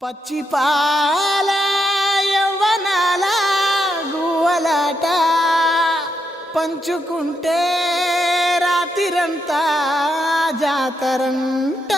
పచ్చి పాల యవ్వనాల గువ్వలాట పంచుకుంటే రాత్రిరంతా జాతరంట.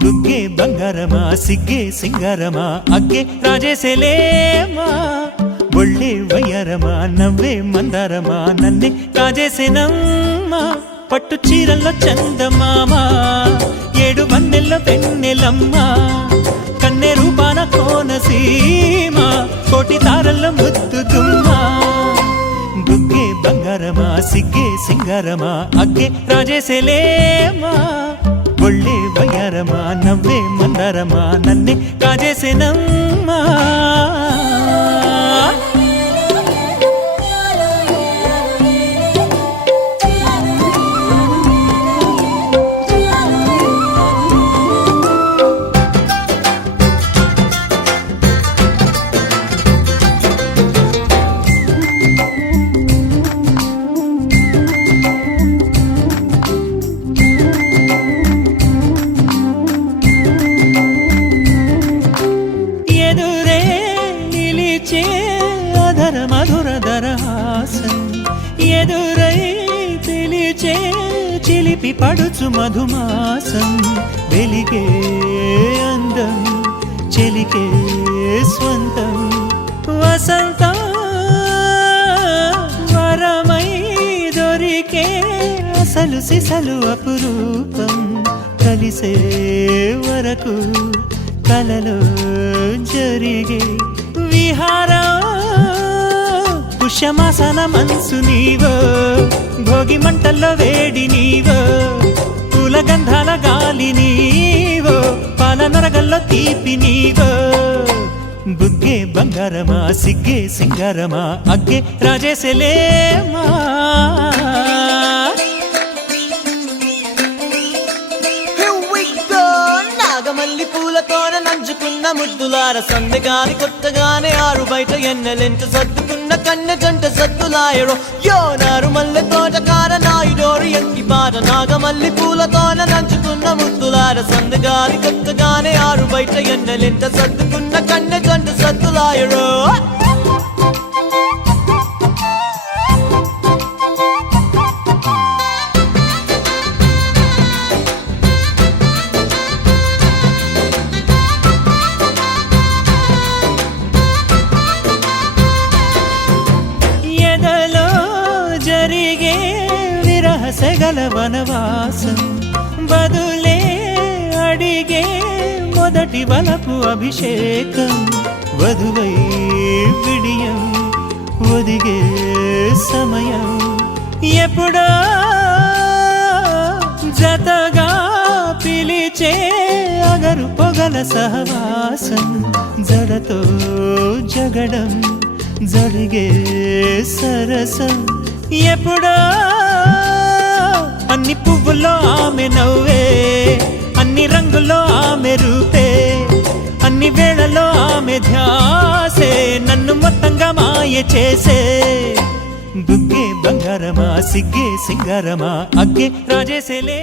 బుగ్గే బంగారమా సిగ్గే సింగారమా అగ్గే రాజేసేలేమా ఒళ్ళే వయ్యారమా నవ్వే మందారమా నన్నే కాజేసేనమ్మా పట్టు చీరల్లో చందమామా ఏడు వన్నెల్లో వెన్నెలమ్మా కన్నె రూపాన కోనసీమా కోటి తారల్లో ముద్దుదుమ్మా బుగ్గే బంగారమా సిగ్గే సింగారమా అగ్గే రాజేసేలేమా ఒళ్ళే వయ్యారమా నవ్వే మందారమా నన్నే కాజేసేనమ్మా. మధురధరహాసం ఎదురై పిలిచే చిలిపి పడుచు మధుమాసం వెలిగే అందం చెలికే స్వంతం వసంతం వరమై దొరికే అసలు సిసలు అపురూపం కలిసే వరకు కలలో జరిగే విహారం పుష్యమాసన మనసు నీవో భోగి మంటల్లో వేడి నీవో పూల గంధాల గాలి నీవో పాల నరగల్లో తీపి నీవో బుగ్గే బంగారమా సిగ్గే సింగారమా అగ్గే రాజేసేలేమా. నాగమల్లి పూలతోన నంచుకున్న ముద్దులార సందగాని కొత్తగానే ఆరు బయట ఎన్నెలెంట సర్దుకున్న కన్నె జంట సద్దులాయడో యో నారు మల్లె తోటకార నాయుడోరు ఎంకి పాట నాగమల్లి పూలతోన నంచుకున్న ముద్దులార సందగాని కొత్తగానే ఆరు బయట ఎన్నెలెంట సర్దుకున్న కన్నె జంట సద్దులాయడో. జరిగే విరహసగల వనవాసం బదులే అడిగే మొదటి వలపు అభిషేకం వధువై విడియం ఒదిగే సమయం ఎప్పుడో జతగా పిలిచే అగరు పొగల సహవాసం జడతో జగడం జరిగే సరసం ఎప్పుడో అన్ని పువ్వుల్లో ఆమె నవ్వే అన్ని రంగుల్లో ఆమె రూపే అన్ని వేళలో ఆమె ధ్యాసే నన్ను మొత్తంగా మాయ చేసే బుగ్గే బంగారమా సిగ్గే సింగారమా అగ్గే రాజేసేలే.